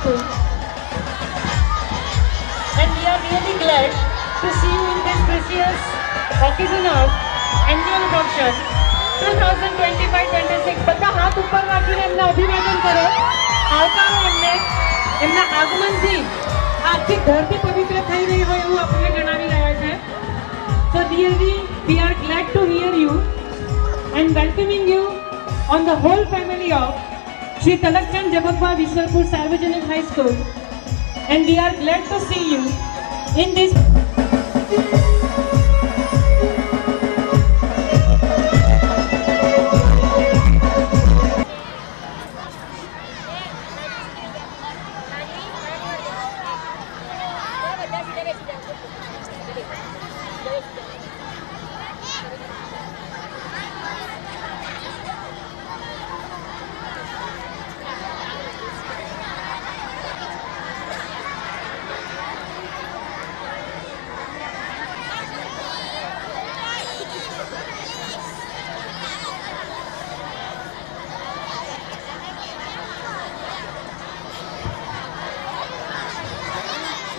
School. And we are really glad to see you in this precious occasion of annual function 2025-26. બધા હાથ ઉપર રાખીને એમને અભિવાદન કરો, આવકારો એમને. એમના આગમનથી આખી ધરતી પવિત્ર થઈ રહી હોય એવું આપણને જણાવી રહ્યા છે. So dearly, we are glad to hear you and welcoming you on the whole family of Shri Talakchand Jhabagba Viswarpur Sarvajanik High School, and we are glad to see you in this.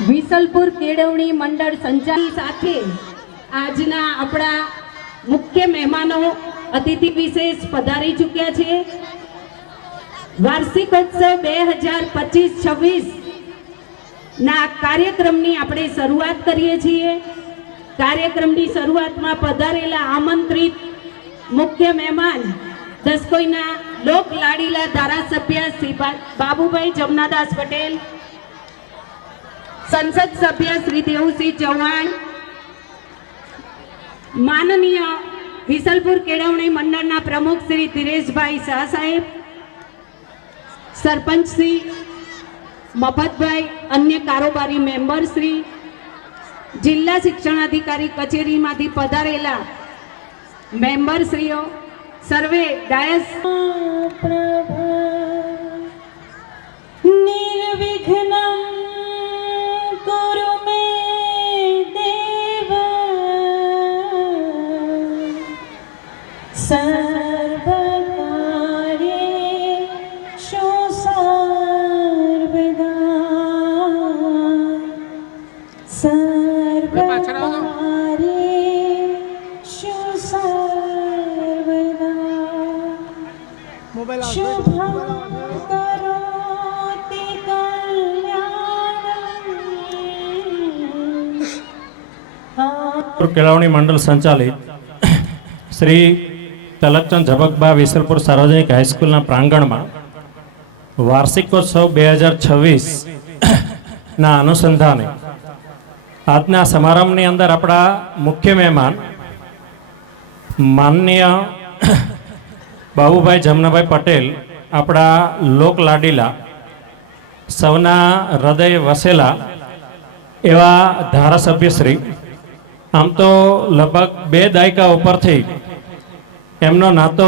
વિસલપુર કેળવણી મંડળ સંચાલન સાથે આજના આપણા મુખ્ય મહેમાનો અતિથિ વિશેષ પધારી ચૂક્યા છે. વાર્ષિકોત્સવ 2025-26 ના કાર્યક્રમની આપણે શરૂઆત કરીએ છીએ. કાર્યક્રમની શરૂઆતમાં પધારેલા આમંત્રિત મુખ્ય મહેમાન દસકોઈના લોક લાડીલા ધારાસભ્ય શ્રી બાબુભાઈ જમનાદાસ પટેલ, संसद सभ्य श्री देवसिंह चौहान, माननीय विसलपुर केळवणी मंडळना प्रमुख श्री धीरेशभाई शाह साहेब, सरपंच श्री मफतभाई, अन्य कारोबारी मेम्बर श्री, जिल्ला शिक्षणाधिकारी कचेरी मांथी पधारेला मेम्बर श्रीओ, सर्वे डायस निर्विघ्नं सर्वकार्येषु सर्वदा सर्वकार्येषु सर्वदा शुभं करोति कल्याणं. केळवणी मंडल संचालित श्री तलकचंद झबकबा विसलपुर सार्वजनिक हाईस्कूल प्रांगण में वार्षिकोत्सव 2026 अनुसंधाने आजना समारंभ अंदर अपना मुख्य मेहमान माननीय बाबूभाई जमनाभाई पटेल, अपना लोक लाडीला सौना हृदय वसेला एवा धारासभ्यश्री, आम तो लगभग 2 दायका उपरथी एमनो नातो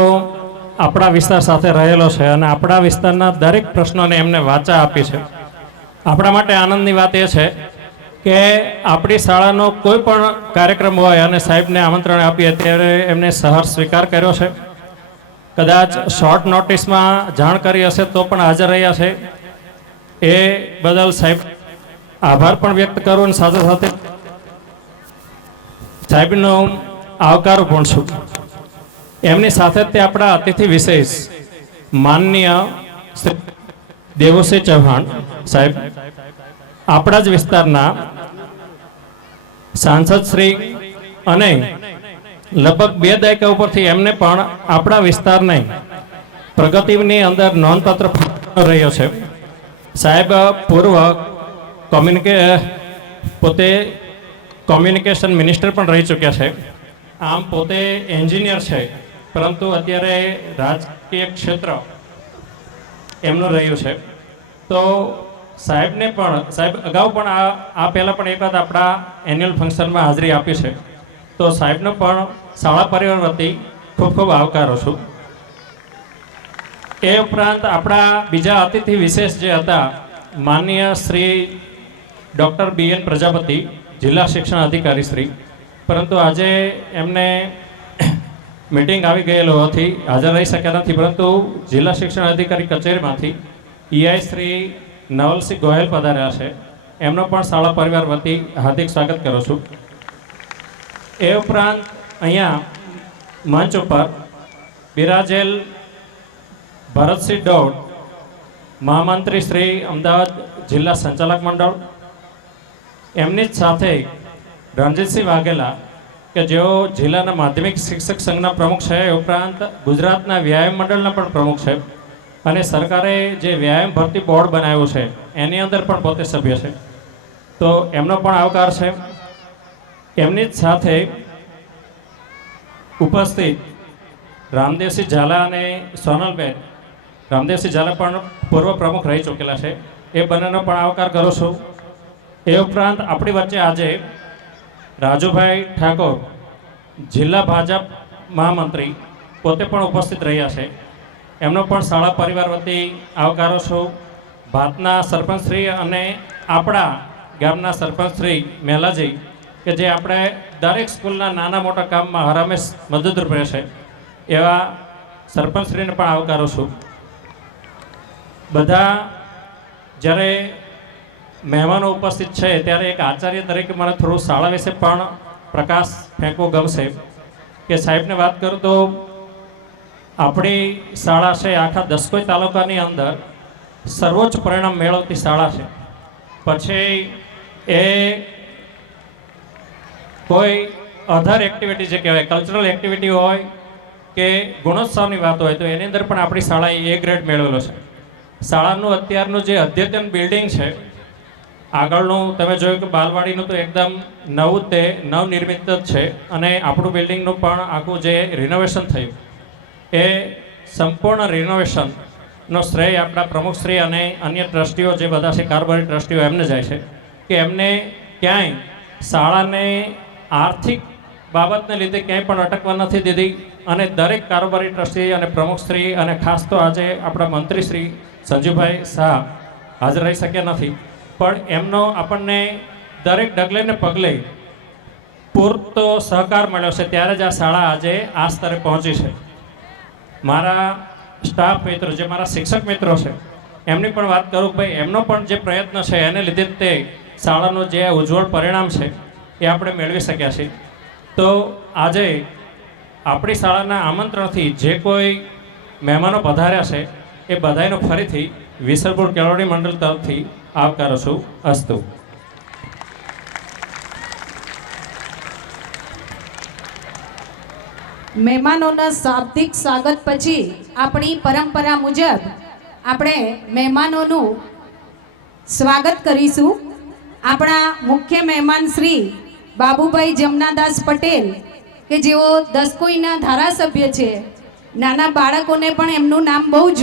आपणा विस्तार साथे रहेलो छे अने आपणा विस्तारना दरेक प्रश्नोने एमने वाचा आपी छे. आपणा माटे आनंदनी वात ए छे के आपणी शाळानो कोई पण कार्यक्रम होय अने साहेबने आमंत्रण आपीए त्यारे एमने सहर्ष स्वीकार कर्यो छे. कदाच शॉर्ट नोटिसमां जाण करी हशे तो पण हाजर रह्या छे. ए बदल साहेब आभार पण व्यक्त करूं अने साथे साथे साहेबनो आवकारो पण छुं. एमनी साथे ते अपना अतिथि विशेष माननीय श्री देवसिंह चौहान साहेब, अपना ज विस्तारना सांसद श्री अने लगभग 2 दायका उपरथी एमने पण अपना विस्तारने प्रगतिनी अंदर नोंधपात्र फाळो रह्यो छे. साहेब पूर्व पोते कम्युनिकेशन मिनिस्टर पण रही चूक्या छे. आम पोते एंजीनियर छे परंतु अत्यारे राजकीय क्षेत्र एमनो रह्यो छे. तो साहेब ने पण साहेब अगाऊ पण आ पहला पण एक वखत आपणा एन्युअल फंक्शन में हाजरी आपी छे. तो साहेबनो पण शाळा परिवार वती खूब खूब आवकारो छुं. ए उपरांत आपणा बीजा अतिथि विशेष जे हता माननीय श्री डॉक्टर BN प्रजापति, जिला शिक्षण अधिकारी श्री, परंतु आजे एमने मीटिंग आवी गयेलो हाजर रही शक्या नथी, परंतु जिला शिक्षण अधिकारी कचेरी मांथी EI श्री નવલસિંહ ગોહેલ પધાર્યા છે, એમનો પણ શાળા પરિવાર વતી હાર્દિક સ્વાગત કરું છું. એ ઉપરાંત અહીંયા મંચ ઉપર બિરાજેલ ભરતસિંહ ડોડ, મહામંત્રી શ્રી અમદાવાદ જિલ્લા સંચાલક મંડળ, એમની જ સાથે રણજીતસિંહ વાઘેલા કે જેઓ જિલ્લાના માધ્યમિક શિક્ષક સંઘના પ્રમુખ છે, એ ઉપરાંત ગુજરાતના વ્યાયામ મંડળના પણ પ્રમુખ છે અને સરકારે જે વ્યાયામ ભરતી બોર્ડ બનાવ્યું છે એની અંદર પણ પોતે સભ્ય છે, તો એમનો પણ આવકાર છે. એમની જ સાથે ઉપસ્થિત રામદેવસિંહ ઝાલા અને સોનલબેન, રામદેવસિંહ ઝાલા પણ પૂર્વ પ્રમુખ રહી ચૂકેલા છે, એ બંનેનો પણ આવકાર કરું છું. એ ઉપરાંત આપણી વચ્ચે આજે રાજુભાઈ ઠાકોર, જિલ્લા ભાજપ મહામંત્રી, પોતે પણ ઉપસ્થિત રહ્યા છે, એમનો પણ શાળા પરિવાર વતી આવકારો છું. ભાતના સરપંચશ્રી અને આપણા ગામના સરપંચશ્રી મેલાજી કે જે આપણે દરેક સ્કૂલના નાના મોટા કામમાં હરહંમેશ મદદરૂપ રહેશે, એવા સરપંચશ્રીને પણ આવકારો છું. બધા જ્યારે મહેમાનો ઉપસ્થિત છે ત્યારે એક આચાર્ય તરીકે મને થોડું શાળા વિશે પણ પ્રકાશ ફેંકવો ગમશે કે સાહેબને વાત કરું તો આપણી શાળા છે આખા દસકોઈ તાલુકાની અંદર સર્વોચ્ચ પરિણામ મેળવતી શાળા છે. પછી એ કોઈ અધર એક્ટિવિટી જે કહેવાય કલ્ચરલ એક્ટિવિટી હોય કે ગુણોત્સવની વાત હોય તો એની અંદર પણ આપણી શાળાએ A ગ્રેડ મેળવેલો છે. શાળાનું અત્યારનું જે અદ્યતન બિલ્ડિંગ છે, આગળનું તમે જોયું કે બાલવાડીનું તો એકદમ નવું તે નવનિર્મિત જ છે અને આપણું બિલ્ડિંગનું પણ આખું જે રિનોવેશન થયું એ સંપૂર્ણ રિનોવેશનનો શ્રેય આપણા પ્રમુખશ્રી અને અન્ય ટ્રસ્ટીઓ જે બધા છે, કારોબારી ટ્રસ્ટીઓ, એમને જાય છે કે એમને ક્યાંય શાળાને આર્થિક બાબતને લીધે ક્યાંય પણ અટકવા નથી દીધી અને દરેક કારોબારી ટ્રસ્ટી અને પ્રમુખશ્રી અને ખાસ તો આજે આપણા મંત્રી શ્રી સંજુભાઈ શાહ હાજર રહી શક્યા નથી, પણ એમનો આપણને દરેક ડગલે ને પગલે પૂરતો સહકાર મળ્યો છે, ત્યારે જ આ શાળા આજે આ સ્તરે પહોંચી છે. મારા સ્ટાફ મિત્રો, જે મારા શિક્ષક મિત્રો છે, એમની પણ વાત કરું કે ભાઈ એમનો પણ જે પ્રયત્ન છે એને લીધે તે શાળાનું જે ઉજ્જવળ પરિણામ છે એ આપણે મેળવી શક્યા છીએ. તો આજે આપણી શાળાના આમંત્રણથી જે કોઈ મહેમાનો પધાર્યા છે એ બધાયનો ફરીથી વિસલપુર કેળવણી મંડળ તરફથી આવકારો છું. અસ્તુ. મહેમાનોના શાબ્દિક સ્વાગત પછી આપણી પરંપરા મુજબ આપણે મહેમાનોનું સ્વાગત કરીશું. આપણા મુખ્ય મહેમાન શ્રી બાબુભાઈ જમનાદાસ પટેલ કે જેઓ દસકોઈના ધારાસભ્ય છે, નાના બાળકોને પણ એમનું નામ બહુ જ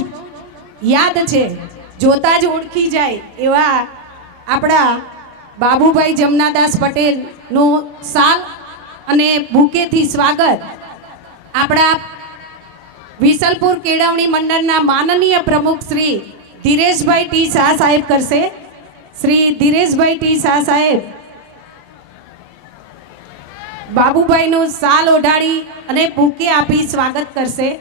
યાદ છે, જોતા જ ઓળખી જાય એવા આપણા બાબુભાઈ જમનાદાસ પટેલનું શાલ અને બુકેથી સ્વાગત આપણા વિસલપુર કેળવણી મંડળના માનનીય પ્રમુખ શ્રી ધીરેશભાઈ ટી શાહ સાહેબ કરશે. શ્રી ધીરેશભાઈ ટી શાહ સાહેબ બાબુભાઈનું શાલ ઓઢાડી અને બુકે આપી સ્વાગત કરશે.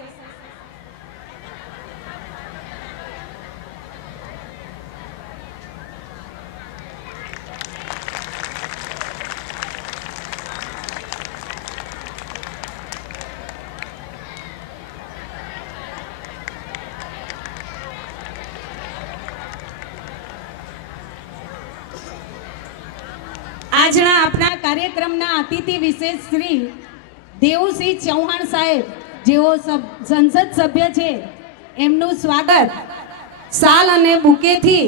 આજના આપણા કાર્યક્રમના અતિથિ વિશેષ શ્રી દેવુસિંહ ચૌહાણ સાહેબ, જેઓ સંસદ સભ્ય છે, એમનું સ્વાગત શાલ અને બુકેથી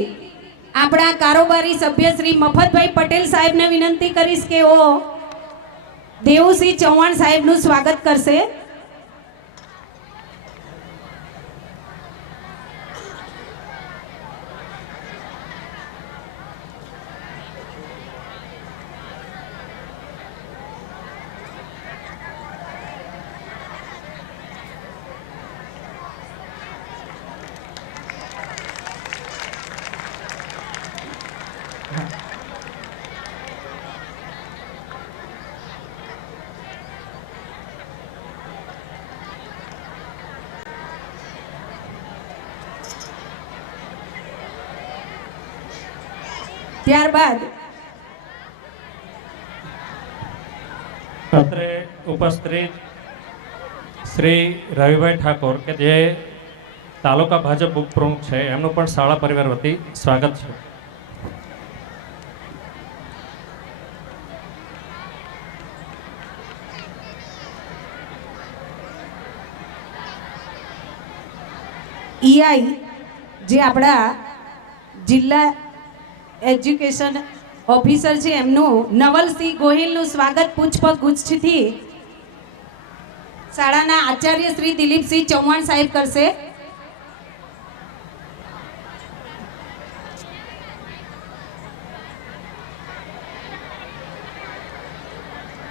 આપણા કારોબારી સભ્ય શ્રી મફતભાઈ પટેલ સાહેબને વિનંતી કરીશ કે ઓ દેવુસિંહ ચૌહાણ સાહેબનું સ્વાગત કરશે. ત્યારબાદ અત્રે ઉપસ્થિત શ્રી રવિભાઈ ઠાકોર કે જે તાલુકા ભાજપ ઉપપ્રમુખ છે, એમનું પણ શાળા પરિવાર વતી સ્વાગત છે. ઈઆઈ જે આપણા જિલ્લા એજ્યુકેશન ઓફિસર છે, એમનું નવલસિંહ ગોહિલનું સ્વાગત પુષ્પગુચ્છથી શાળાના આચાર્ય શ્રી દિલીપસિંહ ચૌહાણ સાહેબ કરશે.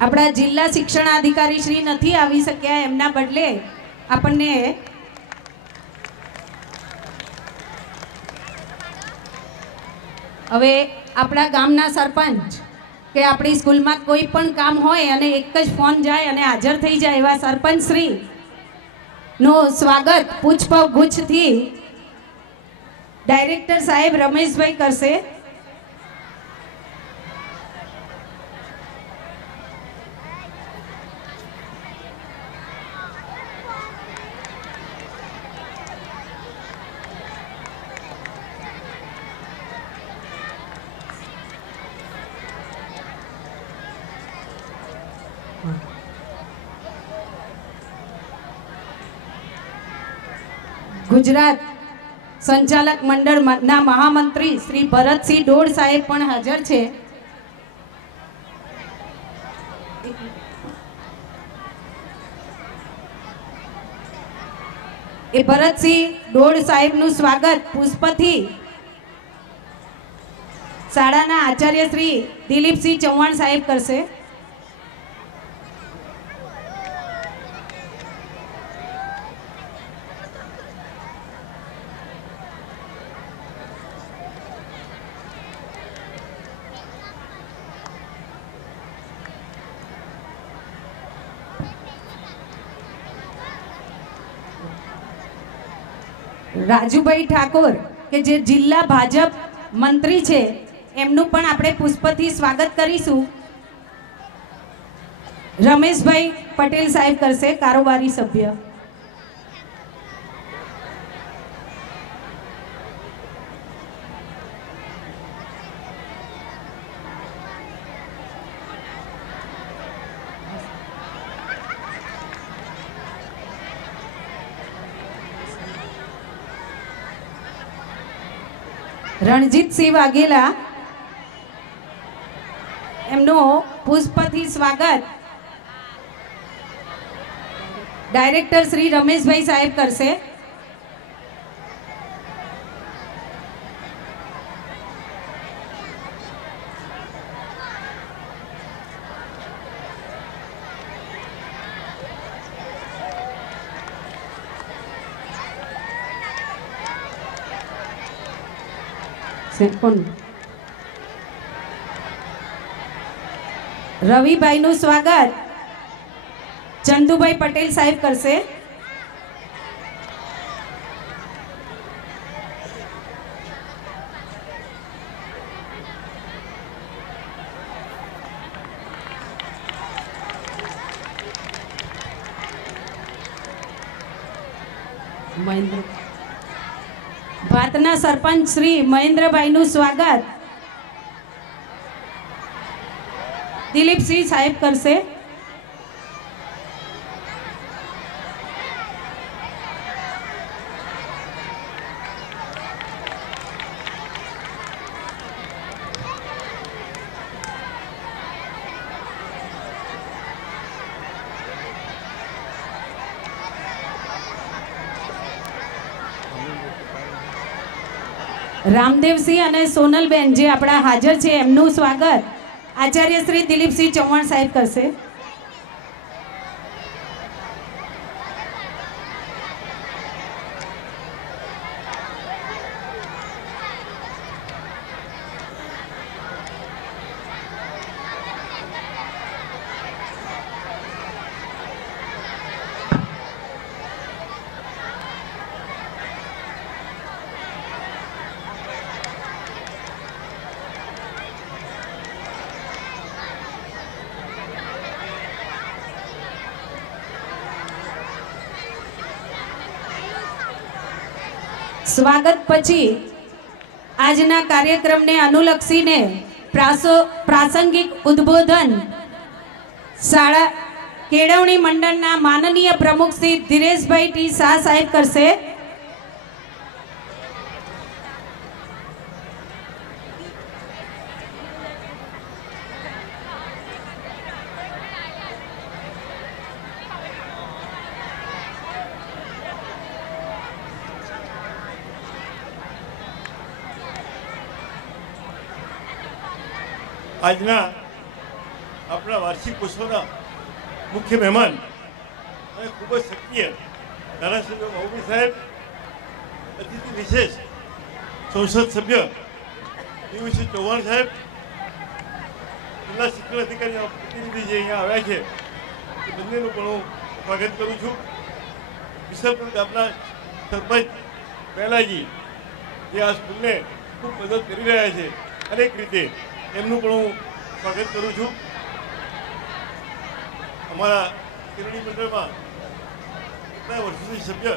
આપણા જિલ્લા શિક્ષણાધિકારી શ્રી નથી આવી શક્યા, એમના બદલે આપણને હવે આપણા ગામના સરપંચ કે આપણી સ્કૂલમાં કોઈ પણ કામ હોય અને એક જ ફોન જાય અને હાજર થઈ જાય એવા સરપંચ શ્રી નું સ્વાગત પુષ્પગુચ્છથી ડાયરેક્ટર સાહેબ રમેશભાઈ કરશે. ગુજરાત સંચાલક મંડળના મહામંત્રી શ્રી ભરતસિંહ ડોડ સાહેબ પણ હાજર છે. એ ભરતસિંહ ડોડ સાહેબનું સ્વાગત પુષ્પથી શાળાના આચાર્ય શ્રી દિલીપસિંહ ચૌહાણ સાહેબ કરશે. રાજુભાઈ ઠાકોર કે જે જિલ્લા ભાજપ મંત્રી છે, એમનું પણ આપણે પુષ્પથી સ્વાગત કરીશું. રમેશભાઈ પટેલ સાહેબ કરશે, કારોબારી સભ્ય. રણજીતસિંહ વાઘેલા, એમનું પુષ્પથી સ્વાગત ડાયરેક્ટર શ્રી રમેશભાઈ સાહેબ કરશે. રવિભાઈનું સ્વાગત ચંદુભાઈ પટેલ સાહેબ કરશે. ભાતના સરપંચ શ્રી મહેન્દ્રભાઈનું સ્વાગત દિલીપસિંહ સાહેબ કરશે. રામદેવસિંહ અને સોનલબેન જે આપણા હાજર છે, એમનું સ્વાગત આચાર્ય શ્રી દિલીપસિંહ ચૌહાણ સાહેબ કરશે. સ્વાગત પછી આજના કાર્યક્રમને અનુલક્ષીને પ્રાસંગિક ઉદ્બોધન શાળા કેળવણી મંડળના માનનીય પ્રમુખ શ્રી ધીરેશભાઈ ટી શાહ સાહેબ કરશે. આજના આપણા વાર્ષિક ઉત્સવના મુખ્ય મહેમાન અને ખૂબ જ સક્રિય ધારાસભ્ય મહુબી સાહેબ, અતિથિ વિશેષ સંસદ સભ્ય યુસી ચૌહાણ સાહેબ, જિલ્લા શિક્ષણ અધિકારીના પ્રતિનિધિ જે અહીંયા આવ્યા છે એ બંનેનું પણ હું સ્વાગત કરું છું. વિસલપુર ગામના સરપંચ પહેલાજી જે આ સ્કૂલને ખૂબ મદદ કરી રહ્યા છે અનેક રીતે, એમનું પણ હું સ્વાગત કરું છું. અમારા કેળવણી મંડળમાં કેટલા વર્ષોથી સભ્ય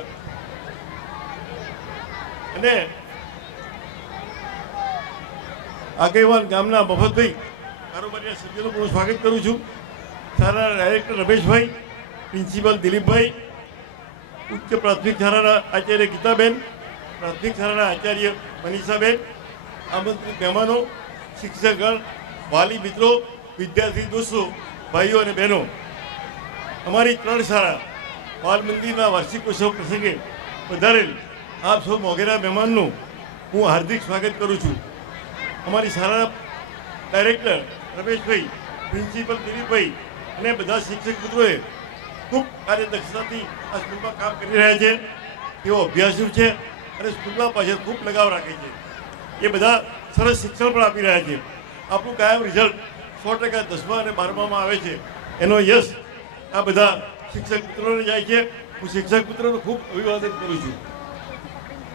અને આગેવાન ગામના મફતભાઈ કારોબારીના સભ્યોનું પણ હું સ્વાગત કરું છું. શાળાના ડાયરેક્ટર રમેશભાઈ, પ્રિન્સિપાલ દિલીપભાઈ, ઉચ્ચ પ્રાથમિક શાળાના આચાર્ય ગીતાબેન, પ્રાથમિક શાળાના આચાર્ય મનીષાબેન, આમંત્રિત મહેમાનો, શિક્ષકગણ, વાલી મિત્રો, વિદ્યાર્થી દોસ્તો, ભાઈઓ અને બહેનો, અમારી 3 શાળા બાલ મંદિરના વાર્ષિક ઉત્સવ પ્રસંગે પધારેલ આપ સૌ મોઘેરા મહેમાનનું હું હાર્દિક સ્વાગત કરું છું. અમારી શાળાના ડાયરેક્ટર રમેશભાઈ, પ્રિન્સિપલ દિલીપભાઈ અને બધા શિક્ષક મિત્રોએ ખૂબ કાર્યદક્ષતાથી આ સ્કૂલમાં કામ કરી રહ્યા છે. તેઓ અભ્યાસુ છે અને સ્કૂલના પાછળ ખૂબ લગાવ રાખે છે. એ બધા સરસ શિક્ષણ પણ આપી રહ્યા છે. આપણું કાયમ રિઝલ્ટ 100% 10મા અને 12મામાં આવે છે. એનો યશ આ બધા શિક્ષક મિત્રોને જાય છે. હું શિક્ષક મિત્રોને ખૂબ અભિવાદન કરું છું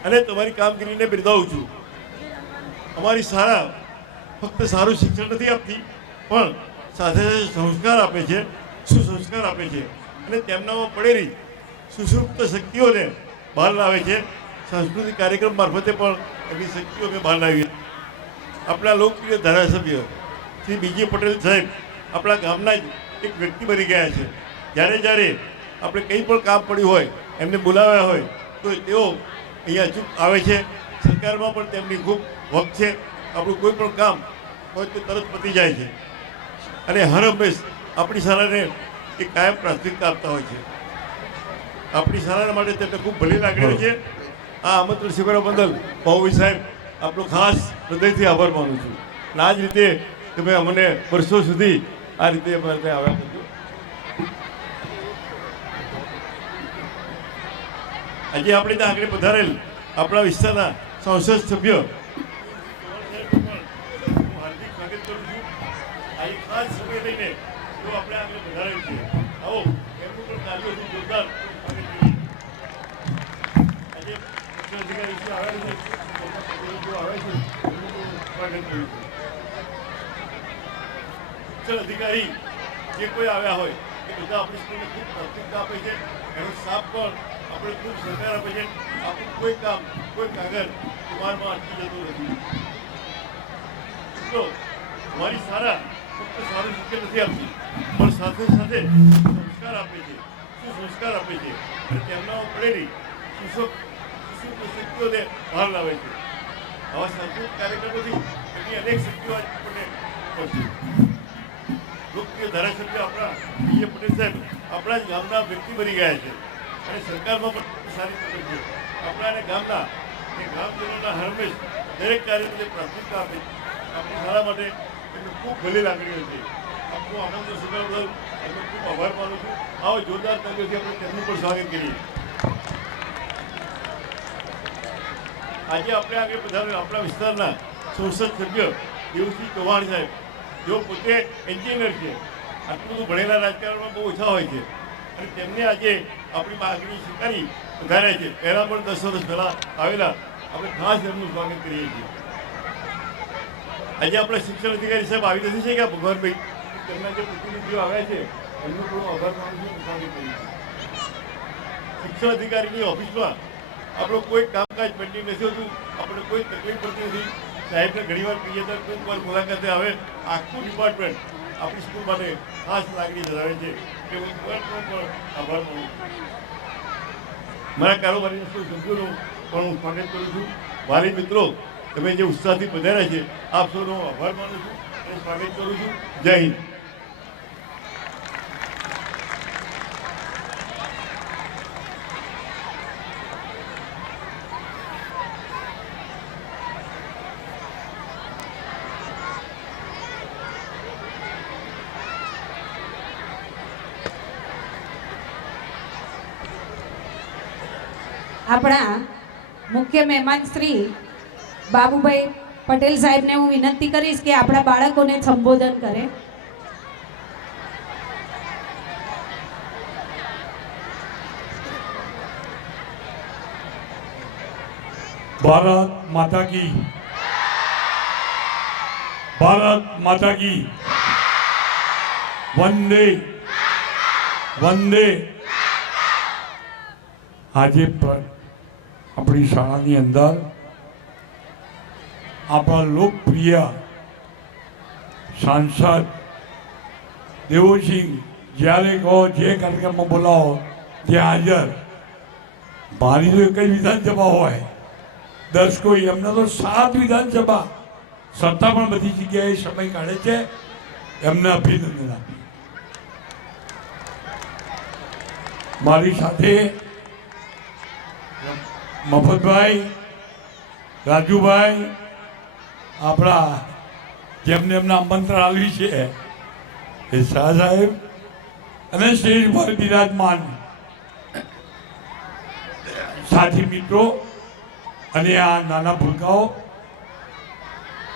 અને તમારી કામગીરીને બિરદાવું છું. અમારી શાળા ફક્ત સારું શિક્ષણ નથી આપતી, પણ સાથે સાથે સંસ્કાર આપે છે, સુસંસ્કાર આપે છે અને તેમનામાં પડેલી સુષુપ્ત શક્તિઓને બહાર લાવે છે. સાંસ્કૃતિક કાર્યક્રમ મારફતે પણ એમની શક્તિઓ અમે બહાર લાવીએ. આપણા લોકપ્રિય ધારાસભ્ય શ્રી બીજી પટેલ સાહેબ આપણા ગામના જ એક વ્યક્તિ બની ગયા છે. જ્યારે જ્યારે આપણે કંઈ પણ કામ પડ્યું હોય, એમને બોલાવ્યા હોય તો તેઓ અહીંયા અચૂક આવે છે. સરકારમાં પણ તેમની ખૂબ વખ છે. આપણું કોઈ પણ કામ હોય તો તરત પતી જાય છે અને હર હંમેશ આપણી શાળાને એક કાયમ પ્રાથમિકતા આપતા હોય છે. આપણી શાળાના માટે તેમને ખૂબ ભલી લાગણીઓ છે. આ આમંત્રણ સ્વીકારવા બદલ મહુબી સાહેબ આપનો ખાસ હૃદયથી આભાર માનું છું. અને આ જ રીતે તમે અમને વર્ષો સુધી આ રીતે અમારે ત્યાં આવ્યા કરજો. આજે આપણે ત્યાં આગળ પધારેલ આપણા વિસ્તારના સંસદ સભ્ય હાર્દિક સ્વાગત કરું છું. આ એક ખાસ સમય લઈને જો આપણે આગળ પધારેલ છે, આવો એમનું પણ કાર્યોથી જોરદાર સ્વાગત કરીએ. આજે શિક્ષણ અધિકારી વિશે આવ્યા છે, શિક્ષણ અધિકારી જે કોઈ આવ્યા હોય એ બધા આપણી સ્કૂલને ખૂબ પ્રાથમિકતા આપે છે. એનો સ્ટાફ પણ આપણે ખૂબ સહકાર આપે છે. આપણું કોઈ કામ, કોઈ કાગળ કુમારમાં અટકી જતું નથી. મિત્રો, અમારી શાળા ફક્ત સારું શિક્ષણ નથી આપતી, પણ સાથે સાથે સંસ્કાર આપે છે, સુસંસ્કાર આપે છે અને તેમનામાં પડેલી શક્તિઓને બહાર લાવે છે. આવા સાંસ્કૃતિક કાર્યક્રમોથી એમની અનેક શક્તિઓ આપણને પડશે. લોકપ્રિય ધારાસભ્ય આપણા બીજે પટેલ સાહેબ આપણા જ ગામના વ્યક્તિ બની ગયા છે અને સરકારમાં પણ સારી પકડ છે. આપણા ગામના અને ગામજનોના હરમેશ દરેક કાર્યને પ્રાથમિકતા આપે છે. આપણી શાળા માટે એમને ખૂબ ભલી લાગણીઓ છે. આપણું આમંત્રણ સ્વીકાર બદલ એમનો ખૂબ આભાર માનું છું. આવો જોરદાર તાલીઓથી આપણે તેમનું પણ સ્વાગત કરીએ. આજે આપણે આગળ પધારેલ આપણા વિસ્તારના સંસદ સભ્ય દેવસિંહ ચૌહાણ સાહેબ, જેઓ પોતે એન્જિનિયર છે, આટલું બધું ભણેલા રાજકારણમાં બહુ ઓછા હોય છે અને તેમને આજે આપણી માગણી સ્વીકારી વધાર્યા છે. પહેલાં પણ 10 વર્ષ પહેલાં આવેલા, આપણે ખાસ એમનું સ્વાગત કરીએ છીએ. આજે આપણા શિક્ષણ અધિકારી સાહેબ આવી નથી છે કે ભગવાનભાઈ, તેમના જે પ્રતિનિધિઓ આવ્યા છે એમનું થોડું આભાર માનું છું, સ્વાગત કરીએ છીએ. શિક્ષણ અધિકારીની ઓફિસમાં આપણું કોઈ કામકાજ પેન્ડિંગ નથી હોતું, આપણે કોઈ તકલીફ પડતી નથી. સાહેબને ઘણીવાર કહીએ તો કોઈક વાર મુલાકાતે આવે. આખું ડિપાર્ટમેન્ટ આપણી સ્કૂલ માટે ખાસ લાગણી ધરાવે છે કે હું ડિપાર્ટમેન્ટ પર આભાર માનું છું. મારા કારોબારી સભ્યોનું પણ હું સ્વાગત કરું છું. વાલી મિત્રો, તમે જે ઉત્સાહથી પધાર્યા છે આપ સૌનો આભાર માનું છું અને સ્વાગત કરું છું. જય હિન્દ. આપણા મુખ્ય મહેમાન શ્રી બાબુભાઈ પટેલ સાહેબને હું વિનંતી કરીશ કે આપણા બાળકોને સંબોધન કરે. भारत माता की, भारत माता की, वंदे वंदे. આજે આપણી શાળાની અંદર આપણા લોકપ્રિય સાંસદ દેવુસિંહ જ્યારે કહો જે કાર્યક્રમમાં બોલાવો ત્યાં હાજર. મારી તો એક જ વિધાનસભા હોય, 10 કોઈ, એમને તો 7 વિધાનસભા, સત્તા પણ બધી જગ્યાએ સમય કાઢે છે. એમને અભિનંદન આપી. મારી સાથે મફતભાઈ, રાજુભાઈ, આપણા જેમને એમને આમંત્રણ આવ્યું છે એ શાહ સાહેબ અને સ્ટેજ પર બિરાજમાન સાથી મિત્રો અને આ નાના ભૂલકાઓ.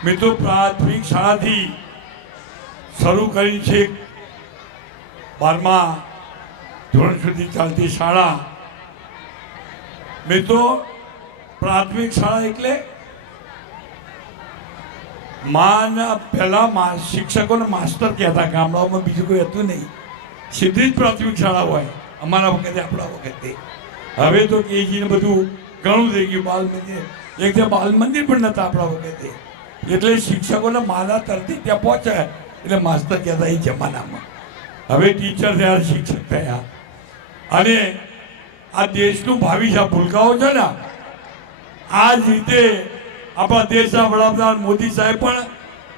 મિત્રો, પ્રાથમિક શાળાથી શરૂ કરી છે 12મા ધોરણ સુધી ચાલતી શાળા. મિત્રો, પ્રાથમિક શાળા એટલે પહેલા શિક્ષકોને માસ્ટર કહેતા, ગામડાઓમાં બીજું કોઈ હતું નહીં. સીધી જ પ્રાથમિક શાળા હોય અમારા વખતે, આપણા વખતે. હવે તો કેજી ને બધું ઘણું થઈ ગયું. બાલ મંદિર, એક જે બાલ મંદિર પણ નતા આપણા વખતે. એટલે શિક્ષકોને મારા તરતી ત્યાં પહોંચે એટલે માસ્ટર કહેતા એ જમાનામાં. હવે ટીચર થયા, શિક્ષક થયા. અને આ દેશનું ભાવિ છે. ભૂલકાઓ છે ને, આ જ રીતે આપણા દેશના વડાપ્રધાન મોદી સાહેબ પણ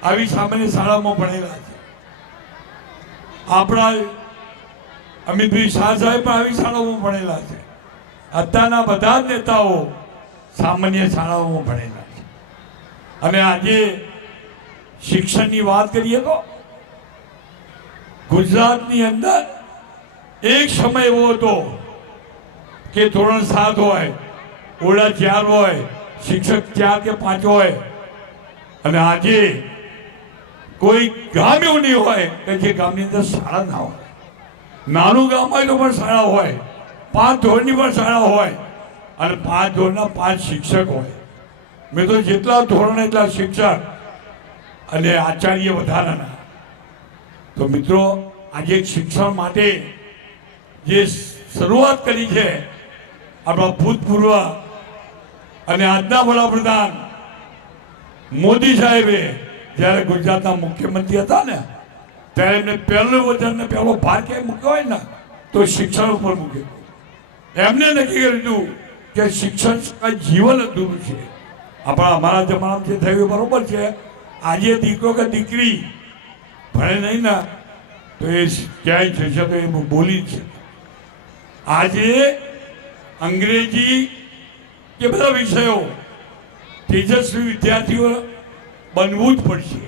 આવી સામાન્ય શાળામાં ભણેલા છે. આપણા અમિતભાઈ શાહ સાહેબ પણ આવી શાળાઓમાં ભણેલા છે. અત્યારના બધા જ નેતાઓ સામાન્ય શાળાઓમાં ભણેલા છે. અને આજે શિક્ષણની વાત કરીએ તો ગુજરાતની અંદર એક સમય એવો હતો કે ધોરણ 7 હોય, ઓરડા 4 હોય, શિક્ષક 4 કે 5 હોય. અને આજે કોઈ ગામ એવું નહીં હોય કે જે ગામની અંદર શાળા ના હોય. નાનું ગામ હોય તો પણ શાળા હોય, 5 ધોરણની પણ શાળા હોય અને 5 ધોરણના 5 શિક્ષક હોય. મેં તો જેટલા ધોરણ એટલા શિક્ષક અને આચાર્ય વધારાના. તો મિત્રો, આજે શિક્ષણ માટે જે શરૂઆત કરી છે આપણા ભૂતપૂર્વ અને આજના વડાપ્રધાન મોદી સાહેબે, જ્યારે ગુજરાતના મુખ્યમંત્રી હતા ને ત્યારે એમને પહેલું વચન ને પહેલો ભાર ક્યાંય મૂક્યો હોય ને તો શિક્ષણ ઉપર મૂક્યો. એમને નક્કી કર્યું હતું કે શિક્ષણ જીવન અધૂરું છે. અમારા જમાનામાં જે થયું બરોબર છે. આજે દીકરો કે દીકરી ભણે નહીં ને તો એ ક્યાંય જશે તો એ બોલી છે. આજે અંગ્રેજી કે બધા વિષયો તેજસ્વી વિદ્યાર્થીઓ બનવું જ પડશે.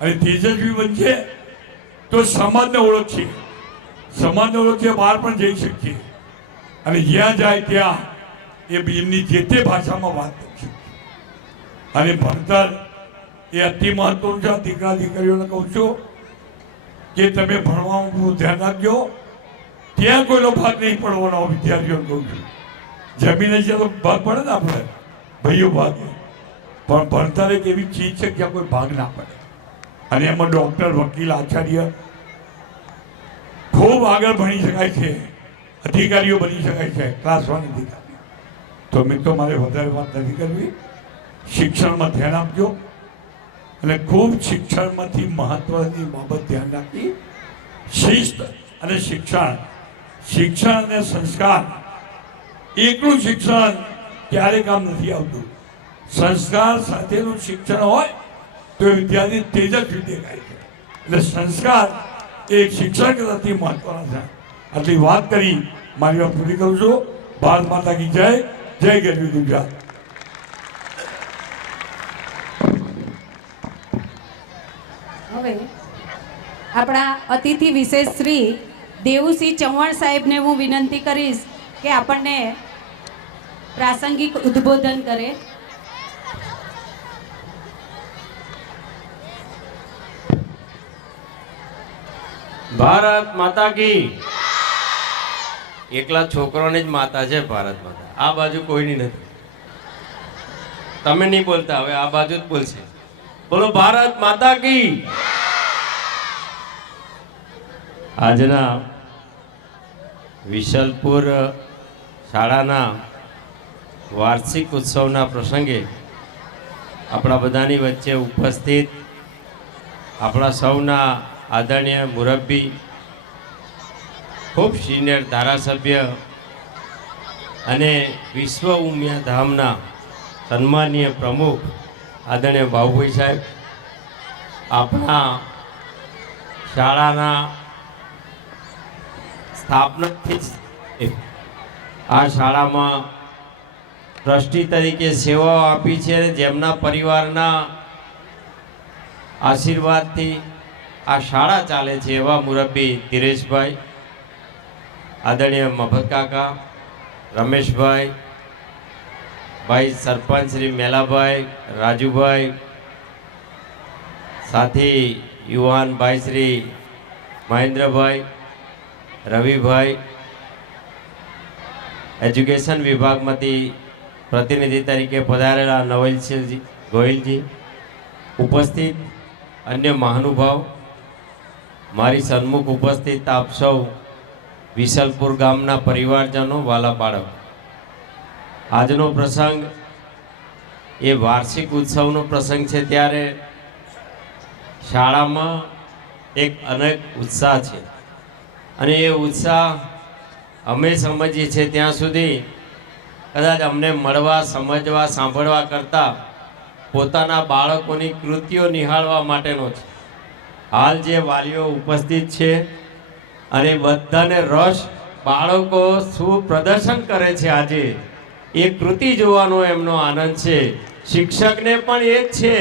અને તેજસ્વી બનશે તો સમાજને ઓળખશે, સમાજને ઓળખશે, બહાર પણ જઈ શકશે. અને જ્યાં જાય ત્યાં એ એમની જે તે ભાષામાં વાત કરશે. અને ભણતર એ અતિ મહત્વનું છે. દીકરા દીકરીઓને કહું છું કે તમે ભણવામાં ધ્યાન રાખજો. ત્યાં કોઈનો ભાગ નહીં પડવાનો. વિદ્યાર્થીઓને કહું છું, જમીન છે તો ભાગ પડે ને, આપણે ભાઈઓ ભાગ. પણ ભણતર એક એવી ચીજ છે જ્યાં કોઈ ભાગ ના પડે. અને એમાં ડૉક્ટર, વકીલ, આચાર્ય ખૂબ આગળ ભણી શકાય છે. અધિકારીઓ બની શકાય છે, ક્લાસ 1 અધિકારીઓ. તો મિત્રો મારે વધારે વાત નથી કરવી. શિક્ષણમાં ધ્યાન આપજો અને ખૂબ શિક્ષણમાંથી મહત્વની બાબત ધ્યાન રાખી. શિસ્ત અને શિક્ષણ અને સંસ્કાર, એકલું શિક્ષણ ક્યારે કામ નથી આવતું. સંસ્કાર સાથેનું શિક્ષણ હોય તો વિદ્યાર્થી તેજસ્વી દેખાય છે. એટલે સંસ્કાર એક શિક્ષણ કરવાથી મહત્વના છે. આટલી વાત કરી મારી વાત પૂરી કરું છું. ભારત માતા કી જય. જય ગરવી ગુજરાત. હવે આપણા અતિથિ વિશેષ શ્રી દેવુસિંહ ચૌહાણ સાહેબને હું વિનંતી કરીશ કે આપણને પ્રાસંગિક ઉદ્બોધન કરે. ભારત માતા કી. એકલા છોકરોને જ માતા છે ભારત માતા. આ બાજુ કોઈની નથી. તમે નહીં બોલતા, હવે આ બાજુ જ બોલશે. બોલો ભારત માતા કી. આજના વિશલપુર શાળાના વાર્ષિક ઉત્સવના પ્રસંગે આપણા બધાની વચ્ચે ઉપસ્થિત આપણા સૌના આદરણીય મુરબ્બી, ખૂબ સિનિયર ધારાસભ્ય અને વિશ્વ ઉમિયા ધામના સન્માનીય પ્રમુખ આદરણીય બાબુભાઈ સાહેબ, આપણા શાળાના સ્થાપનાથી જ આ શાળામાં ટ્રસ્ટી તરીકે સેવાઓ આપી છે અને જેમના પરિવારના આશીર્વાદથી આ શાળા ચાલે છે એવા મુરબ્બી ધીરેશભાઈ, આદરણીય મફત કાકા, રમેશભાઈ, ભાઈ સરપંચ શ્રી મેલાભાઈ, રાજુભાઈ, સાથી યુવાન ભાઈ શ્રી મહેન્દ્રભાઈ, રવિભાઈ, એજ્યુકેશન વિભાગમાંથી પ્રતિનિધિ તરીકે પધારેલા નવલસિંહજી ગોહિલજી, ઉપસ્થિત અન્ય મહાનુભાવ, મારી સન્મુખ ઉપસ્થિત આપ સૌ વિશલપુર ગામના પરિવારજનો, વાલા બાળકો, આજનો પ્રસંગ એ વાર્ષિક ઉત્સવનો પ્રસંગ છે. ત્યારે શાળામાં એક અનેક ઉત્સાહ છે અને એ ઉત્સાહ અમે સમજીએ છીએ ત્યાં સુધી કદાચ અમને મળવા, સમજવા, સાંભળવા કરતાં પોતાના બાળકોની કૃતિઓ નિહાળવા માટેનો છે. હાલ જે વાલીઓ ઉપસ્થિત છે અને બધાને રસ, બાળકો શું પ્રદર્શન કરે છે આજે એ કૃતિ જોવાનો એમનો આનંદ છે. શિક્ષકને પણ એ જ છે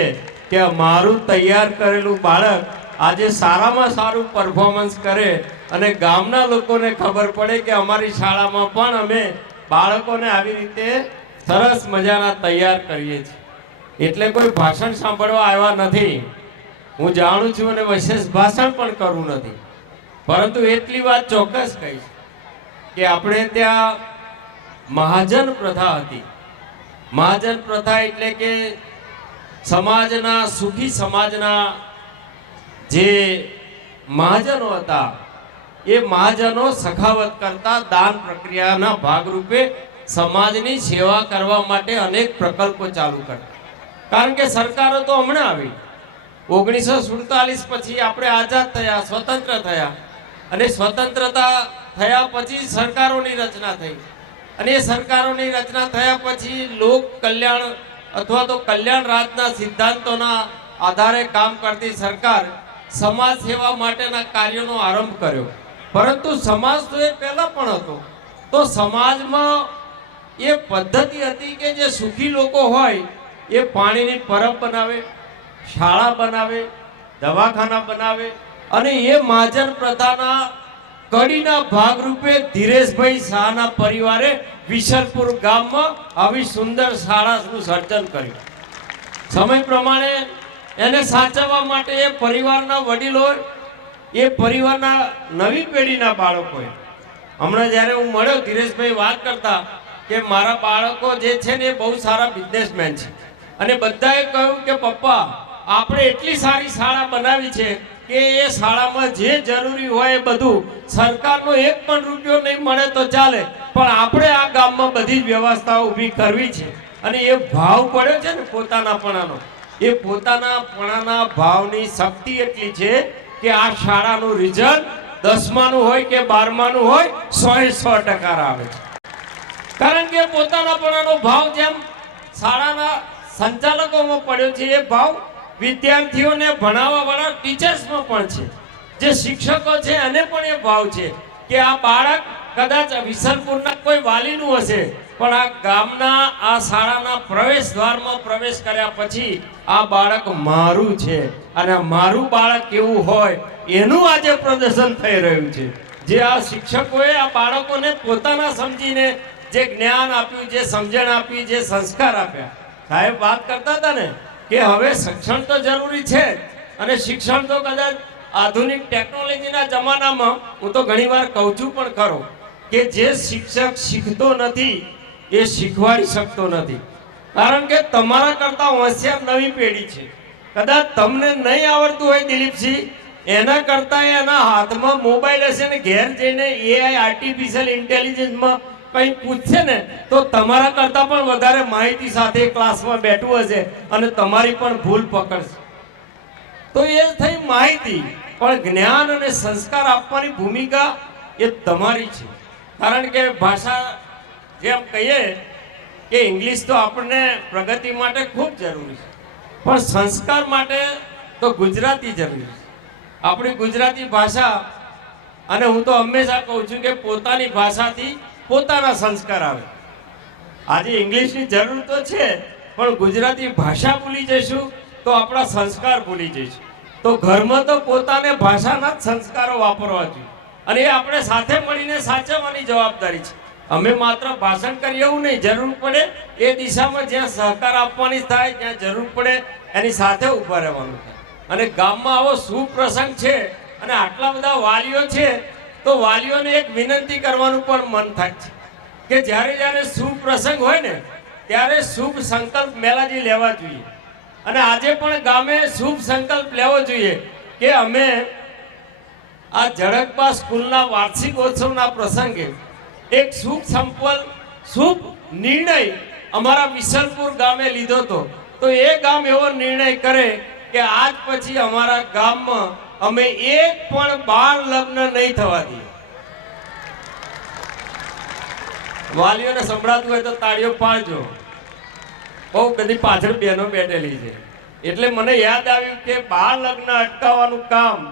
કે મારું તૈયાર કરેલું બાળક આજે સારામાં સારું પરફોર્મન્સ કરે અને ગામના લોકોને ખબર પડે કે અમારી શાળામાં પણ અમે બાળકોને આવી રીતે સરસ મજાના તૈયાર કરીએ છીએ. એટલે કોઈ ભાષણ સાંભળવા આવ્યા નથી, હું જાણું છું અને વિશેષ ભાષણ પણ કરવું નથી, પરંતુ એટલી વાત ચોક્કસ કહીશ કે આપણે ત્યાં મહાજન પ્રથા હતી. મહાજન પ્રથા એટલે કે સમાજના, સુખી સમાજના જે મહાજનો હતા એ મહાજનો સખાવત કરતા દાન પ્રક્રિયાના ભાગરૂપે સમાજની સેવા કરવા માટે અનેક પ્રકલ્પો ચાલુ કરતા. કારણ કે સરકારો તો હમણાં આવી, 1947 પછી આપણે આઝાદ થયા, સ્વતંત્ર થયા અને સ્વતંત્રતા થયા પછી સરકારોની રચના થઈ અને એ સરકારોની રચના થયા પછી લોક કલ્યાણ અથવા તો કલ્યાણ રાજના સિદ્ધાંતોના આધારે કામ કરતી સરકાર સમાજ સેવા માટેના કાર્યોનો આરંભ કર્યો. પરંતુ સમાજ તો એ પહેલા પણ હતો. તો સમાજમાં એ પદ્ધતિ હતી કે જે સુખી લોકો હોય એ પાણીની પરબ બનાવે, શાળા બનાવે, દવાખાના બનાવે અને એ મહાજન પ્રથાના કડીના ભાગરૂપે ધીરેશભાઈ શાહના પરિવારે વિશલપુર ગામમાં આવી સુંદર શાળાનું સર્જન કર્યું. સમય પ્રમાણે એને સાચવવા માટે એ પરિવારના વડીલો, એ પરિવારના નવી પેઢીના બાળકોએ, હમણાં જ્યારે હું મળ્યો ધીરેશભાઈ વાત કરતા કે મારા બાળકો જે છે ને એ બહુ સારા બિઝનેસમેન છે અને બધાએ કહ્યું કે પપ્પા આપણે એટલી સારી શાળા બનાવી છે કે એ શાળામાં જે જરૂરી હોય એ બધું સરકારનો એક પણ રૂપિયો નહીં મળે તો ચાલે, પણ આપણે આ ગામમાં બધી જ વ્યવસ્થાઓ ઊભી કરવી છે. અને એ ભાવ પડ્યો છે ને પોતાનાપણાનો, એ પોતાનાપણાના ભાવની શક્તિ એટલી છે કે આ શાળાનું રિઝલ્ટ 10માનું હોય કે 12માનું હોય 100% આવે છે. કારણ કે પોતાનાપણાનો ભાવ જેમ શાળાના સંચાલકોમાં પડ્યો છે એ ભાવ વિદ્યાર્થીઓને ભણાવવા વાળા ટીચર્સમાં પણ છે. જે શિક્ષકો છે એને પણ એ ભાવ છે કે આ બાળક કદાચ વિસલપુરના કોઈ વાલીનું હશે, પણ આ ગામના આ શાળાના પ્રવેશ દ્વારમાં પ્રવેશ કર્યા પછી આ બાળક મારું છે અને મારું બાળક કેવું હોય એનું આજે પ્રદર્શન થઈ રહ્યું છે. જે આ શિક્ષકોએ આ બાળકોને પોતાના સમજીને જે જ્ઞાન આપ્યું, જે સમજણ આપી, જે સંસ્કાર આપ્યા. સાહેબ વાત કરતા હતા ને કે હવે શિક્ષણ તો જરૂરી છે અને શિક્ષણ તો કદાચ આધુનિક ટેકનોલોજીના જમાનામાં હું તો ઘણીવાર કહું છું પણ ખરો કે જે શિક્ષક શીખતો નથી એ શીખવાડી શકતો નથી. કારણ કે તમારા કરતા હોશિયાર નવી પેઢી છે. કદાચ તમને નહીં આવડતું હોય દિલીપસિંહ, એના કરતા એના હાથમાં મોબાઈલ હશે ને ઘેર જઈને AI આર્ટિફિશિયલ ઇન્ટેલિજન્સમાં કંઈ પૂછશે ને તો તમારા કરતા પણ વધારે માહિતી સાથે ક્લાસમાં બેઠું હશે અને તમારી પણ ભૂલ પકડશે. તો એ થઈ માહિતી, પણ જ્ઞાન અને સંસ્કાર આપવાની ભૂમિકા એ તમારી છે. કારણ કે ભાષા જેમ કહીએ કે ઇંગ્લિશ તો આપણને પ્રગતિ માટે ખૂબ જરૂરી છે, પણ સંસ્કાર માટે તો ગુજરાતી જરૂરી છે. આપણી ગુજરાતી ભાષા, અને હું તો હંમેશા કહું છું કે પોતાની ભાષાથી પોતાના સંસ્કાર આવે. આજે ઇંગ્લિશની જરૂર તો છે, પણ ગુજરાતી ભાષા ભૂલી જઈશું તો આપણા સંસ્કાર ભૂલી જઈશું. તો ઘરમાં તો પોતાને ભાષાના જ સંસ્કારો વાપરવા જોઈએ અને એ આપણે સાથે મળીને સાચવવાની જવાબદારી છે. અમે માત્ર ભાષણ કરીએ એવું નહીં, જરૂર પડે એ દિશામાં જ્યાં સહકાર આપવાની થાય, જ્યાં જરૂર પડે એની સાથે ઊભા રહેવાનું થાય. અને ગામમાં આવો શુભ પ્રસંગ છે અને આટલા બધા વાલીઓ છે, તો વાલીઓને એક વિનંતી કરવાનું પણ મન થાય છે કે જ્યારે જ્યારે શુભ પ્રસંગ હોય ને ત્યારે શુભ સંકલ્પ મેલાજી લેવા જોઈએ. અને આજે પણ ગામે શુભ સંકલ્પ લેવો જોઈએ કે અમે આ જડકબા સ્કૂલના વાર્ષિકોત્સવના પ્રસંગે એક શુભ નિર્ણય અમારા વિસલપુર ગામે લીધો હતો. તો એ ગામ એવો નિર્ણય કરે કે આજ પછી અમારા ગામમાં અમે એક પણ બાળ લગ્ન નહીં થવા દઈએ. વાલીઓને સંભળાતું હોય તો તાળીઓ પાડજો. બહુ બધી પાછળ બહેનો બેઠેલી છે એટલે મને યાદ આવ્યું કે બાળ લગ્ન અટકાવવાનું કામ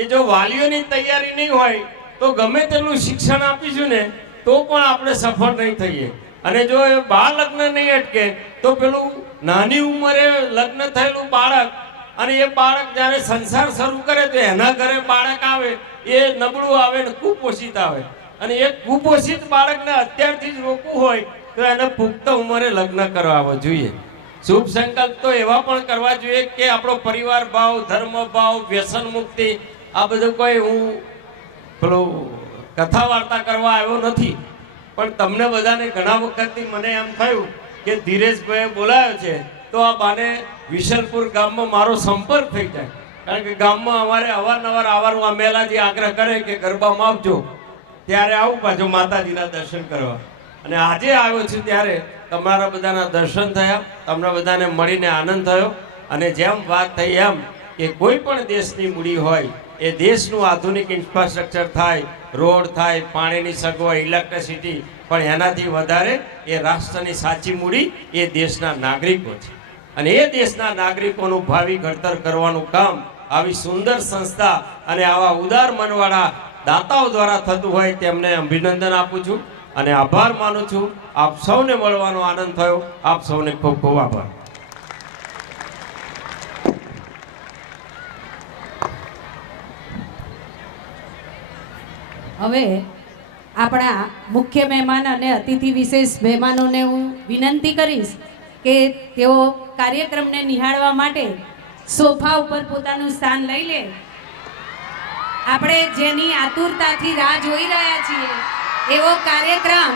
એ જો વાલીઓની તૈયારી નહીં હોય તો ગમે તેટલું શિક્ષણ આપીશું ને તો પણ આપણે સફળ નહીં થઈએ. અને જો એ બાળ લગ્ન નહીં અટકે તો પેલું નાની ઉંમરે લગ્ન થયેલું બાળક, અને એ બાળક જ્યારે સંસાર શરૂ કરે તો એના ઘરે બાળક આવે એ નબળું આવે ને કુપોષિત આવે. અને એ કુપોષિત બાળકને અત્યારથી જ રોકવું હોય તો એને પુખ્ત ઉંમરે લગ્ન કરાવવા જોઈએ. શુભ સંકલ્પ તો એવા પણ કરવા જોઈએ કે આપણો પરિવાર ભાવ, ધર્મ ભાવ, વ્યસન મુક્તિ, આ બધું કોઈ હું પેલું કથા વાર્તા કરવા આવ્યો નથી, પણ તમને બધાને ઘણા વખતથી મને એમ થયું કે ધીરેશભાઈએ બોલાવ્યો છે તો આ બાને વિસલપુર ગામમાં મારો સંપર્ક થઈ જાય. કારણ કે ગામમાં અમારે અવારનવાર આવવાનું આ મેલાજી આગ્રહ કરે કે ગરબામાં આવજો, ત્યારે આવું પાછું માતાજીના દર્શન કરવા. અને આજે આવ્યો છું ત્યારે તમારા બધાના દર્શન થયા, તમને બધાને મળીને આનંદ થયો. અને જેમ વાત થઈ એમ કે કોઈ પણ દેશની મૂડી હોય એ દેશનું આધુનિક ઇન્ફ્રાસ્ટ્રક્ચર થાય, રોડ થાય, પાણીની સગવડ, ઇલેક્ટ્રિસિટી, પણ એનાથી વધારે એ રાષ્ટ્રની સાચી મૂડી એ દેશના નાગરિકો છે. અને એ દેશના નાગરિકોનું ભાવિ ઘડતર કરવાનું કામ આવી સુંદર સંસ્થા અને આવા ઉદાર મનવાળા દાતાઓ દ્વારા થતું હોય તેમને અભિનંદન આપું છું અને આભાર માનું છું. આપ સૌને મળવાનો આનંદ થયો. આપ સૌને ખૂબ ખૂબ આભાર. હવે આપણા મુખ્ય મહેમાન અને અતિથિ વિશેષ મહેમાનોને હું વિનંતી કરીશ કે તેઓ કાર્યક્રમને નિહાળવા માટે સોફા ઉપર પોતાનું સ્થાન લઈ લે. આપણે જેની આતુરતાથી રાહ જોઈ રહ્યા છીએ એવો કાર્યક્રમ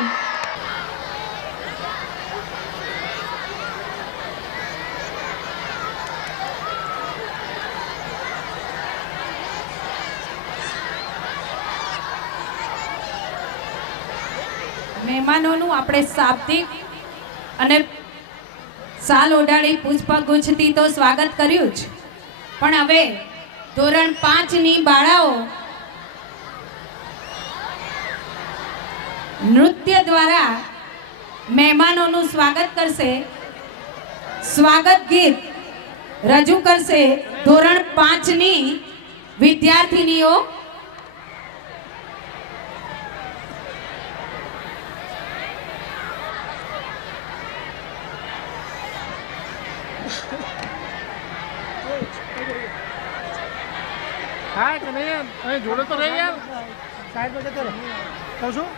મહેમાનોનું આપણે શાબ્દિક અને સાલ ઓઢાડી પુષ્પગુચ્છથી તો સ્વાગત કર્યું જ, પણ હવે ધોરણ 5ની બાળાઓ નૃત્ય દ્વારા મહેમાનોનું સ્વાગત કરશે. સ્વાગત ગીત રજૂ કરશે ધોરણ 5ની વિદ્યાર્થીનીઓ. હા કે નહીં યાર, અહીં જોડે તો રહી યાર, સાઈડ પર જતો રહે કહું છું.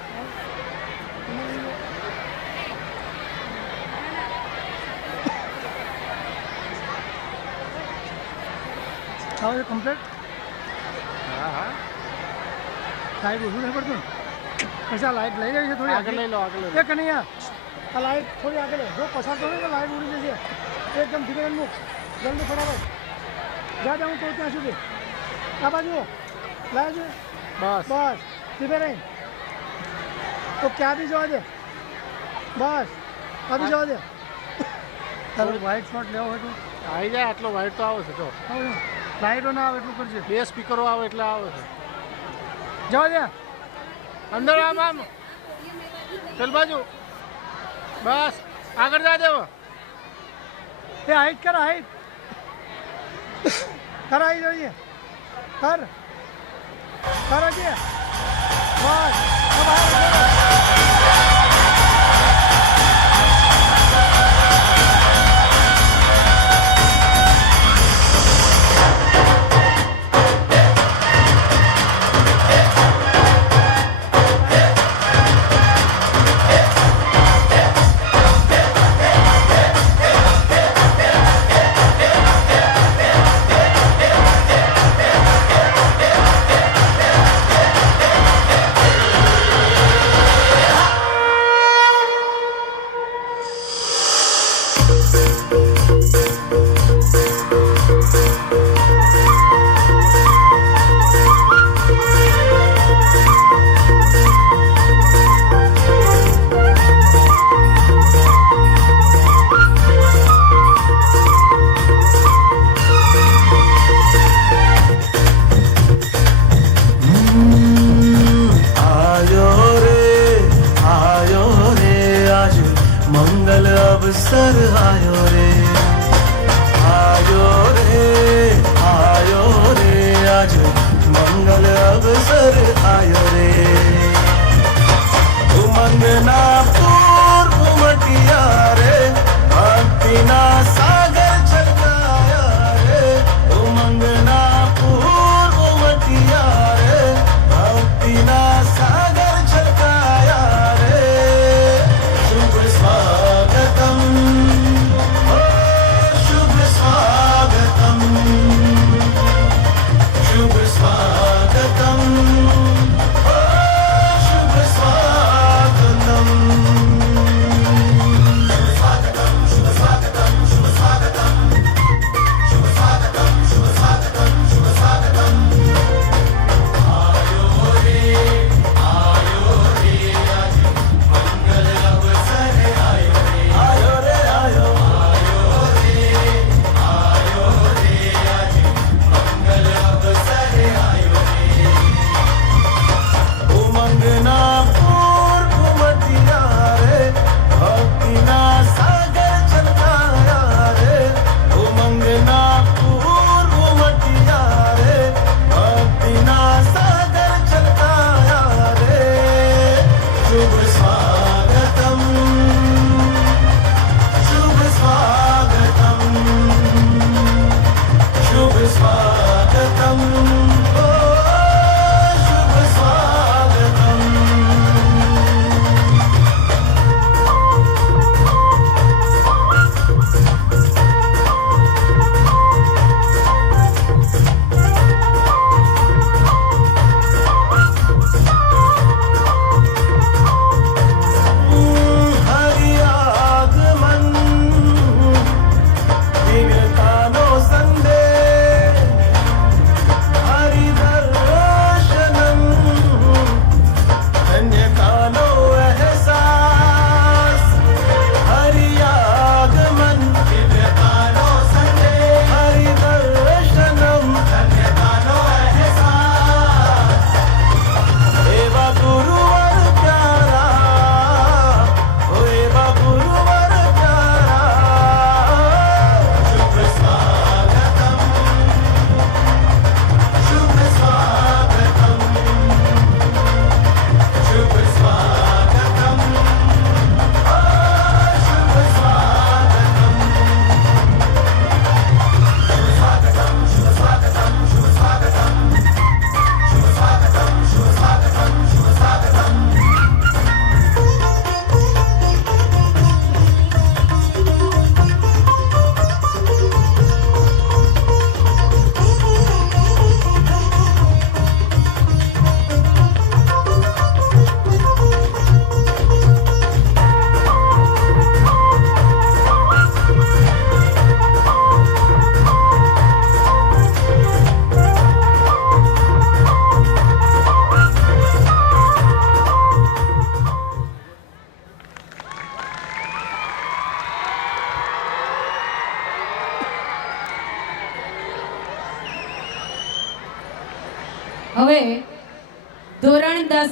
આવે કમ્પ્લીટ. હા હા સાઈડ ઓછું નહીં પડતું પછી આ લાઈટ લઈ જાય છે થોડી આગળ લઈ લો, આગળ લઈ લો. એ કનૈયા આ લાઈટ થોડી આગળ લે. જો પસાર થશે તો લાઈટ ઉડી જશે. એકદમ ધીરે મૂક, જલ્દી ફટાફટ જા જાઉં તો ત્યાં સુધી. આ બાજુ લાવજો. બસ બસ ધીરે રહી તો ક્યાં બી જવા દે. બસ આ બી જવા દે. તારો વ્હાઇટ શોટ લેવો હોય તો આવી જાય. આટલો વ્હાઇટ તો આવે છે. જો લાઇટો ના આવે એટલું કરજે. 2 સ્પીકરો આવે એટલે આવે છે. જવા દે અંદર. આમ આમ ચલ બાજુ. બસ આગળ જા દેવો. એ હાઈટ કર, હાઈટ કર, આવી જોઈએ. કર કર હજી. બસ अवसर आयो रे आज मंगल अवसर आयो रे. उमंगना पूर्व मटिया रे भक्तिना सागर छलकाया रे. उमंगना पूर्व मटिया रे भक्तिना सागर छलकाया रे. शुभ स्वागतम शुभ स्वागतम शुभ स्वागतम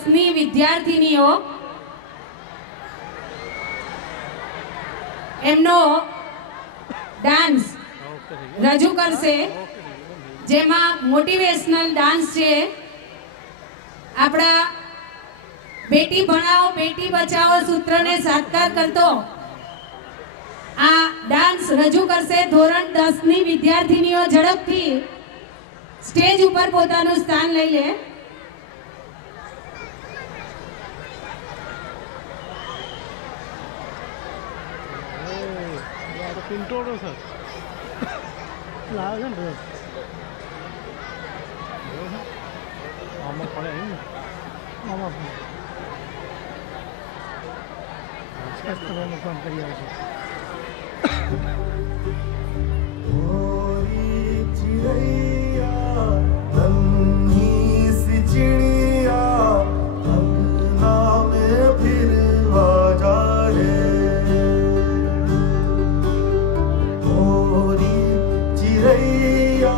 10ની વિદ્યાર્થીનીઓ એમનો ડાન્સ રજૂ કરશે, જેમાં મોટિવેશનલ ડાન્સ છે. આપણા બેટી ભણાવો બેટી બચાવો સૂત્રને સાકાર કરતો આ ડાન્સ રજૂ કરશે. ધોરણ 10ની વિદ્યાર્થીનીઓ ઝડપથી સ્ટેજ ઉપર પોતાનું સ્થાન લઈ લે. પિન્ટોડો સર લાવે છે ને આમાં પડે ને આમાં કરવાનું કામ કરી આવે છે. चिड़ैया नन्ही सी चिड़िया अंगना में फिर आजा रे मोरी चिड़ैया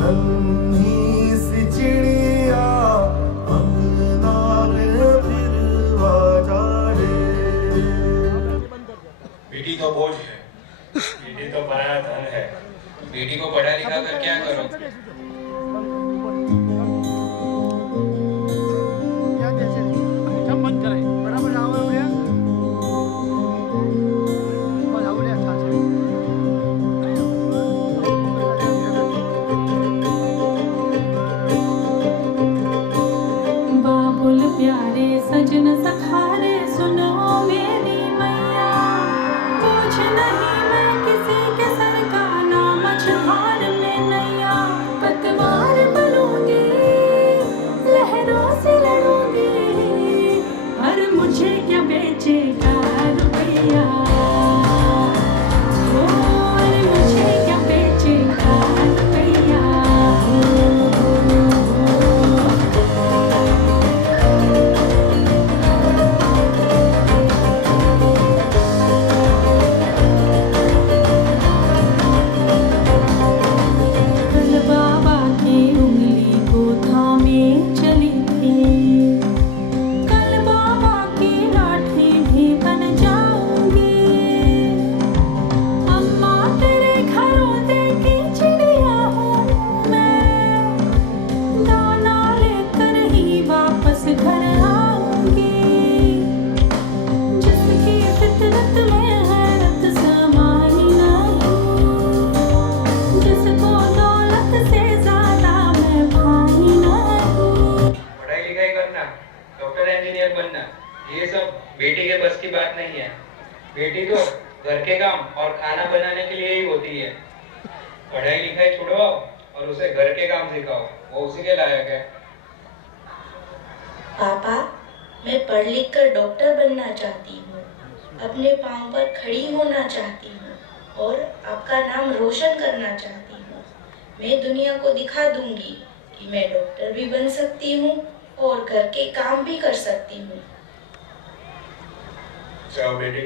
नन्ही सी चिड़िया अंगना में फिर आजा रे. बेटी तो बोझ है, बेटी तो पराया धन है, बेटी को पढ़ा लिखा कर क्या करो? क्या कैसे सब बंद करे बराबर आवे उड़े बस आवड़े अच्छा છે. बाबुल प्यारे सजन सखारे सुनो मेरी मैया, पूछ नहीं मैं किसी के सर का नाम मझधार में नैया. पतवार बनूंगी लहरों से लड़ूंगी, और मुझे क्या बेचेगा रुपया, और मुझे क्या बेचेगा रुपया. कल बाबा की उंगली को थामे चली थी, कल बाबा की लाठी भी बन जाऊंगी. अम्मा तेरे घरों की चिड़िया हूँ मैं, दाना लेकर ही वापस घर आऊंगी. जिसकी फितरत में हैरत समाई नहीं, जिसको दौलत से ज्यादा मैं भाई नहीं. पढ़ाई लिखाई करना, डॉक्टर इंजीनियर बनना, ये सब बेटी के बस की बात नहीं है. बेटी तो घर के काम और खाना बनाने के लिए ही होती है. पढ़ाई लिखाई छुड़वाओ और उसे घर के काम सिखाओ, वो उसी के लायक है. पापा, मैं पढ़ लिख कर डॉक्टर बनना चाहती हूँ, अपने पाँव पर खड़ी होना चाहती हूँ और आपका नाम रोशन करना चाहती हूँ. मैं दुनिया को दिखा दूंगी कि मैं डॉक्टर भी बन सकती हूँ और घर के काम भी कर सकती हूँ. जाओ बेटी,